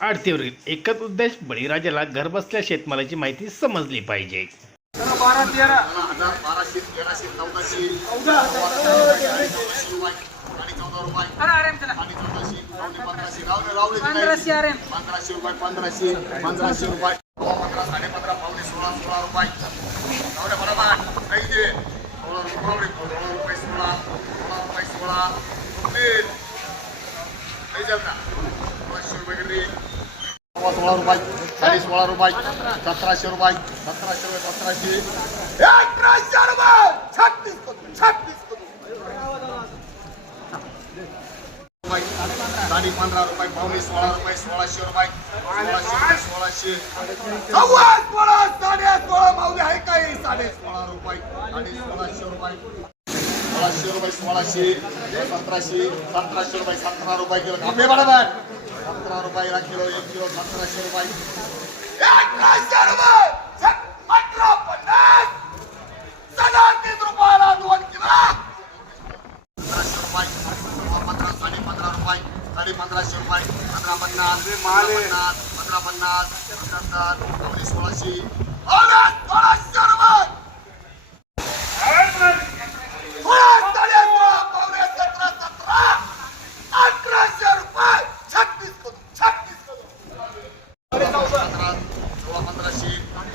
आरतीवरील एकच उद्देश बळीराजाला घरबसल्या शेतमालाची माहिती समजली पाहिजे. बारा तेरा हजार बाराशे तेराशे चौदाशे रुपये पंधराशे पंधराशे पंधराशे रुपये पंधराशे पंधराशे रुपये. पंधरा साडे पंधरा पावणे सोळा सोळा रुपये रावले बरोबर काही दे सोळा रुपये सोळा रुपये सोळा सोळा रुपये सोळा कंप्लीट काही जात ना पाचशे रुपये किती सव्वा सोळा रुपये साडे सोळा रुपये सतराशे रुपये सतराशे रुपये सतराशे. अठराशे रुपये! छत्तीस करू छत्तीस रुपये साडे पंधरा रुपये पावणे सोळा रुपये सोळाशे रुपये सोळाशे रुपये सोळाशे. सव्वा सोळा साडे सोळा मावली आहे काही? साडे सोळा रुपये साडे सोळाशे रुपये. सोळाशे रुपये सोळाशे सतराशे सतराशे रुपये सतरा रुपये किलो. कापे बरोबर. सतरा रुपयाला किलो एक किलो सतराशे रुपये. अठराशे रुपये छट- अठरा पन्नास. सदातीस रुपयाला दोन किलो. पंधराशे रुपये पंधरा साडे पंधरा रुपये साडे पंधराशे रुपये पंधरा पन्नास पन्नास पंधरा पन्नास सोळाशे पावणे सोळाशे रुपये सोळा साडे सोळा पावणे सतरा सतरा अठराशे रुपये छत्तीस करू छत्तीस करू सतरा सोळा पंधराशे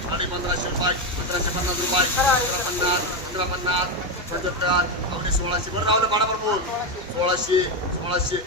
साडे पंधराशे रुपये पंधराशे पन्नास रुपये पंधरा पन्नास पंधरा पन्नास पंच्याहत्तर पावणे सोळाशे. बरं राहू दे बाळा बरोबर सोळाशे सोळाशे!